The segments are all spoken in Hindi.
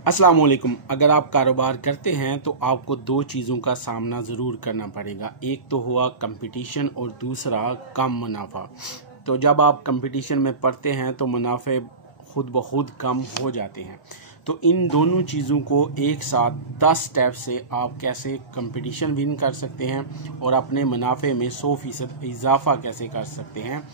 अस्सलाम वालेकुम। अगर आप कारोबार करते हैं तो आपको दो चीज़ों का सामना ज़रूर करना पड़ेगा। एक तो हुआ कंपटीशन और दूसरा कम मुनाफा। तो जब आप कंपटीशन में पड़ते हैं तो मुनाफे खुद ब खुद कम हो जाते हैं। तो इन दोनों चीज़ों को एक साथ 10 स्टेप से आप कैसे कंपटीशन विन कर सकते हैं और अपने मुनाफे में 100% इजाफा कैसे कर सकते हैं,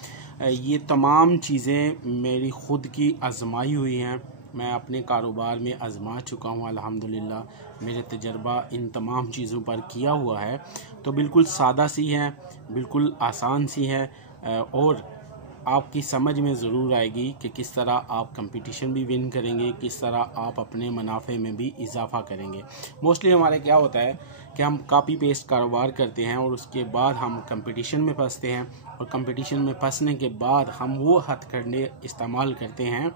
ये तमाम चीज़ें मेरी ख़ुद की आजमाई हुई हैं। मैं अपने कारोबार में आजमा चुका हूँ अल्हम्दुलिल्लाह। मेरे तजर्बा इन तमाम चीज़ों पर किया हुआ है। तो बिल्कुल सादा सी है, बिल्कुल आसान सी है और आपकी समझ में ज़रूर आएगी कि किस तरह आप कंपटीशन भी विन करेंगे, किस तरह आप अपने मुनाफे में भी इजाफा करेंगे। मोस्टली हमारे क्या होता है कि हम कॉपी पेस्ट कारोबार करते हैं और उसके बाद हम कंपटीशन में फंसते हैं और कंपटीशन में फंसने के बाद हम वो हथकंडे इस्तेमाल करते हैं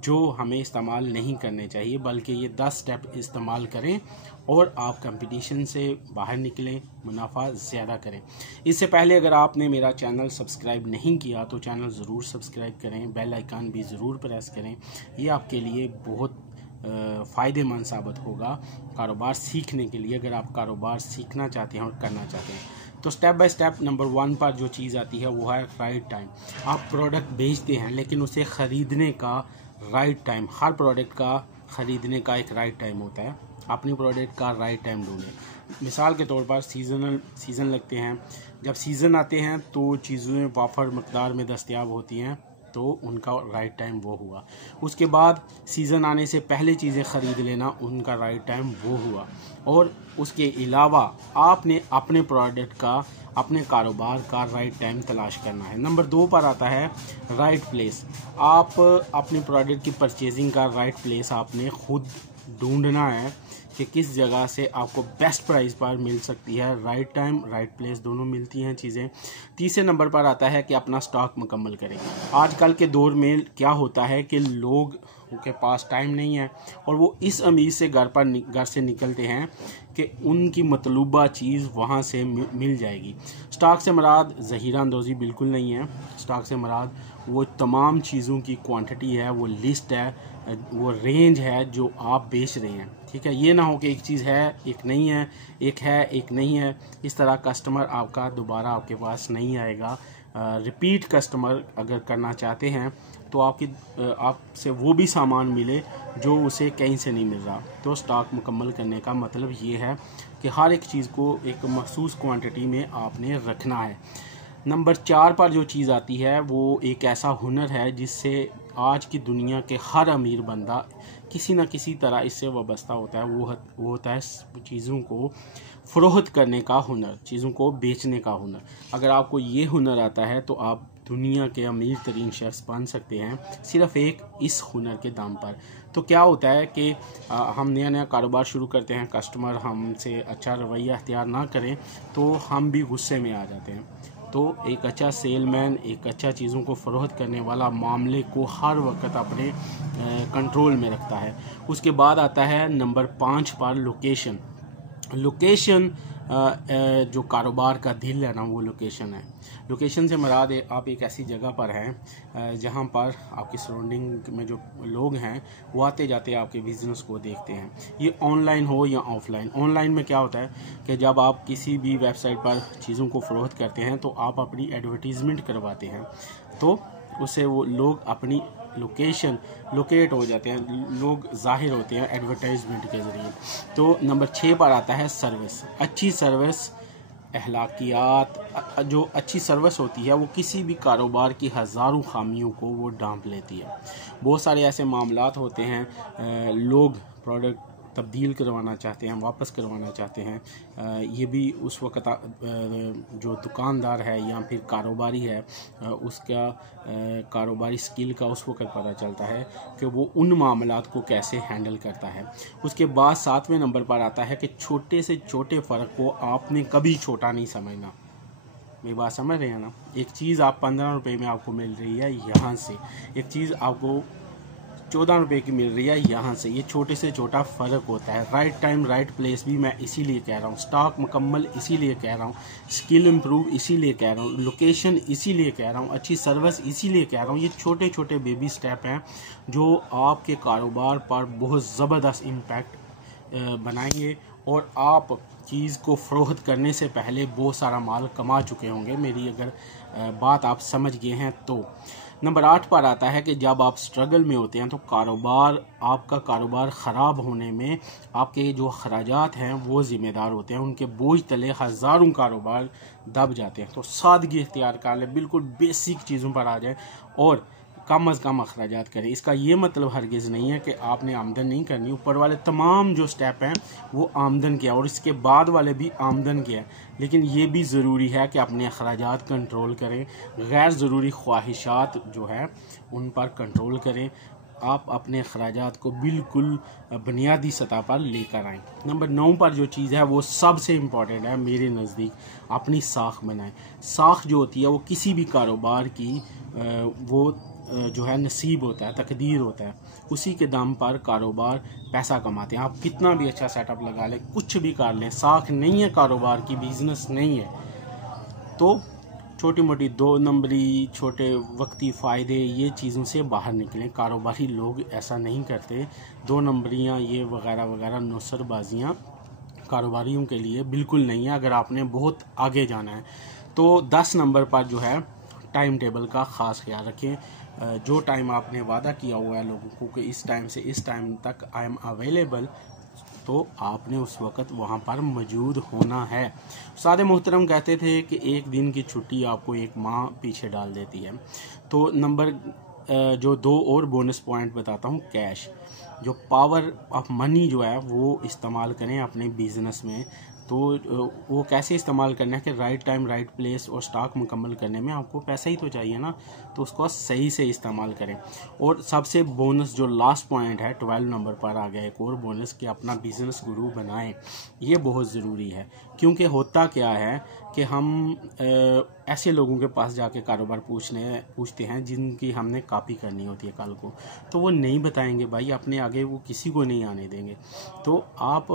जो हमें इस्तेमाल नहीं करने चाहिए, बल्कि ये 10 स्टेप इस्तेमाल करें और आप कंपटीशन से बाहर निकलें, मुनाफा ज़्यादा करें। इससे पहले अगर आपने मेरा चैनल सब्सक्राइब नहीं किया तो चैनल ज़रूर सब्सक्राइब करें, बेल आइकन भी ज़रूर प्रेस करें। ये आपके लिए बहुत फ़ायदेमंद साबित होगा कारोबार सीखने के लिए, अगर आप कारोबार सीखना चाहते हैं और करना चाहते हैं। तो स्टेप बाय स्टेप नंबर 1 पर जो चीज़ आती है वो है राइट टाइम। आप प्रोडक्ट बेचते हैं लेकिन उसे ख़रीदने का राइट टाइम, हर प्रोडक्ट का ख़रीदने का एक राइट टाइम होता है। अपनी प्रोडक्ट का राइट टाइम ढूंढें। मिसाल के तौर पर सीज़न लगते हैं। जब सीज़न आते हैं तो चीज़ें वाफर मकदार में दस्तयाब होती हैं, तो उनका राइट टाइम वो हुआ। उसके बाद सीज़न आने से पहले चीज़ें ख़रीद लेना, उनका राइट टाइम वो हुआ। और उसके अलावा आपने अपने प्रोडक्ट का, अपने कारोबार का राइट टाइम तलाश करना है। नंबर 2 पर आता है राइट प्लेस। आप अपने प्रोडक्ट की परचेजिंग का राइट प्लेस आपने खुद ढूंढना है कि किस जगह से आपको बेस्ट प्राइस पर मिल सकती है। राइट टाइम, राइट प्लेस दोनों मिलती हैं चीज़ें। तीसरे नंबर पर आता है कि अपना स्टॉक मुकम्मल करें। आजकल के दौर में क्या होता है कि लोग के पास टाइम नहीं है और वो इस उम्मीद से घर से निकलते हैं कि उनकी मतलूबा चीज़ वहाँ से मिल जाएगी। स्टॉक से मुराद ज़हीरा अंदोज़ी बिल्कुल नहीं है। स्टॉक से मुराद वो तमाम चीज़ों की क्वांटिटी है, वो लिस्ट है, वो रेंज है जो आप बेच रहे हैं। ठीक है, ये ना हो कि एक चीज़ है एक नहीं है, एक है एक नहीं है। इस तरह कस्टमर आपका दोबारा आपके पास नहीं आएगा। रिपीट कस्टमर अगर करना चाहते हैं तो आपसे वो भी सामान मिले जो उसे कहीं से नहीं मिल रहा। तो स्टॉक मुकम्मल करने का मतलब ये है कि हर एक चीज़ को एक मखसूस क्वांटिटी में आपने रखना है। नंबर 4 पर जो चीज़ आती है वो एक ऐसा हुनर है जिससे आज की दुनिया के हर अमीर बंदा किसी न किसी तरह इससे वाबस्ता होता है। वो होता है चीज़ों को फ़रोख्त करने का हुनर, चीज़ों को बेचने का हुनर। अगर आपको ये हुनर आता है तो आप दुनिया के अमीर तरीन शख्स बन सकते हैं, सिर्फ़ एक इस हुनर के दाम पर। तो क्या होता है कि हम नया कारोबार शुरू करते हैं, कस्टमर हमसे अच्छा रवैया अख्तियार ना करें तो हम भी गुस्से में आ जाते हैं। तो एक अच्छा सेलमैन, एक अच्छा चीज़ों को फ़रोख्त करने वाला मामले को हर वक्त अपने कंट्रोल में रखता है। उसके बाद आता है नंबर 5 पर लोकेशन। लोकेशन जो कारोबार का दिल है ना, वो लोकेशन है। लोकेशन से मुराद आप एक ऐसी जगह पर हैं जहां पर आपकी सराउंडिंग में जो लोग हैं वो आते जाते आपके बिज़नेस को देखते हैं। ये ऑनलाइन हो या ऑफलाइन। ऑनलाइन में क्या होता है कि जब आप किसी भी वेबसाइट पर चीज़ों को फ़रोख्त करते हैं तो आप अपनी एडवर्टीज़मेंट करवाते हैं, तो उससे वो लोग अपनी लोकेशन लोकेट हो जाते हैं, लोग ज़ाहिर होते हैं एडवर्टाइजमेंट के ज़रिए। तो नंबर 6 पर आता है सर्विस। अच्छी सर्विस, अखलाकियात। जो अच्छी सर्विस होती है वो किसी भी कारोबार की हज़ारों खामियों को वो ढांप लेती है। बहुत सारे ऐसे मामलात होते हैं, लोग प्रोडक्ट तब्दील करवाना चाहते हैं, वापस करवाना चाहते हैं। ये भी उस वक़्त जो दुकानदार है या फिर कारोबारी है उसका कारोबारी स्किल का उस वक़्त पता चलता है कि वो उन मामलात को कैसे हैंडल करता है। उसके बाद 7वें नंबर पर आता है कि छोटे से छोटे फ़र्क को आपने कभी छोटा नहीं समझना। मेरी बात समझ रहे हैं ना? एक चीज़ आप 15 रुपये में आपको मिल रही है यहाँ से, एक चीज़ आपको 14 रुपये की मिल रही है यहाँ से। ये छोटे से छोटा फ़र्क होता है। राइट टाइम राइट प्लेस भी मैं इसीलिए कह रहा हूँ, स्टॉक मुकम्मल इसीलिए कह रहा हूँ, स्किल इम्प्रूव इसीलिए कह रहा हूँ, लोकेशन इसीलिए कह रहा हूँ, अच्छी सर्विस इसीलिए कह रहा हूँ। ये छोटे छोटे बेबी स्टेप हैं जो आपके कारोबार पर बहुत ज़बरदस्त इम्पैक्ट बनाएंगे और आप चीज़ को फ़रोख्त करने से पहले बहुत सारा माल कमा चुके होंगे। मेरी अगर बात आप समझ गए हैं तो। नंबर 8 पर आता है कि जब आप स्ट्रगल में होते हैं तो आपका कारोबार ख़राब होने में आपके जो खराजात हैं वो ज़िम्मेदार होते हैं। उनके बोझ तले हज़ारों कारोबार दब जाते हैं। तो सादगी इख्तियार कर लें, बिल्कुल बेसिक चीज़ों पर आ जाए और कम अज़ कम अखराजात करें। इसका ये मतलब हरगिज़ नहीं है कि आपने आमदन नहीं करनी। ऊपर वाले तमाम जो स्टेप हैं वो आमदन के और इसके बाद वाले भी आमदन के हैं, लेकिन ये भी ज़रूरी है कि अपने अखराजात कंट्रोल करें, गैर ज़रूरी ख्वाहिशात जो है उन पर कंट्रोल करें। आप अपने अखराजात को बिल्कुल बुनियादी सतह पर लेकर आएँ। नंबर 9 पर जो चीज़ है वो सबसे इम्पॉर्टेंट है मेरे नज़दीक, अपनी साख बनाएं। साख जो होती है वो किसी भी कारोबार की वो जो है नसीब होता है, तकदीर होता है। उसी के दम पर कारोबार पैसा कमाते हैं। आप कितना भी अच्छा सेटअप लगा लें, कुछ भी कर लें, साख नहीं है कारोबार की, बिजनेस नहीं है, तो छोटी मोटी 2 नंबरी, छोटे वक्ती फ़ायदे, ये चीज़ों से बाहर निकलें। कारोबारी लोग ऐसा नहीं करते। 2 नंबरियाँ ये वगैरह वगैरह नुसरबाजियाँ कारोबारियों के लिए बिल्कुल नहीं है अगर आपने बहुत आगे जाना है। तो 10 नंबर पर जो है टाइम टेबल का ख़ास ख्याल रखें। जो टाइम आपने वादा किया हुआ है लोगों को कि इस टाइम से इस टाइम तक आई एम अवेलेबल, तो आपने उस वक़्त वहाँ पर मौजूद होना है। उस्ताद मोहतरम कहते थे कि एक दिन की छुट्टी आपको एक माह पीछे डाल देती है। तो नंबर जो 2 और बोनस पॉइंट बताता हूँ। कैश, जो पावर ऑफ मनी जो है वो इस्तेमाल करें अपने बिज़नेस में। तो वो कैसे इस्तेमाल करना है कि राइट टाइम राइट प्लेस और स्टॉक मुकम्मल करने में आपको पैसा ही तो चाहिए ना, तो उसको सही से इस्तेमाल करें। और सबसे बोनस जो लास्ट पॉइंट है 12 नंबर पर आ गया एक और बोनस कि अपना बिज़नेस गुरु बनाएं। ये बहुत ज़रूरी है, क्योंकि होता क्या है कि हम ऐसे लोगों के पास जाके कारोबार पूछते हैं जिनकी हमने कॉपी करनी होती है कल को, तो वो नहीं बताएंगे भाई, अपने आगे वो किसी को नहीं आने देंगे। तो आप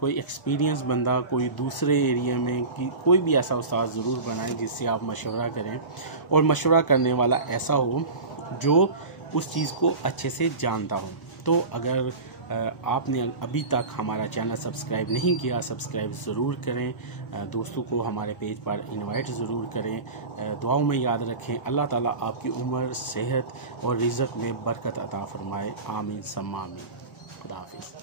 कोई एक्सपीरियंस बंदा कोई दूसरे एरिया में कोई भी ऐसा उस्ताद ज़रूर बनाएं जिससे आप मशवरा करें, और मशवरा करने वाला ऐसा हो जो उस चीज़ को अच्छे से जानता हो। तो अगर आपने अभी तक हमारा चैनल सब्सक्राइब नहीं किया, सब्सक्राइब ज़रूर करें, दोस्तों को हमारे पेज पर इनवाइट ज़रूर करें। दुआओं में याद रखें। अल्लाह ताला आपकी उम्र, सेहत और रिज़्क़ में बरकत अता फ़रमाए। आमीन सम्मा आमीन। खुदा हाफ़िज़।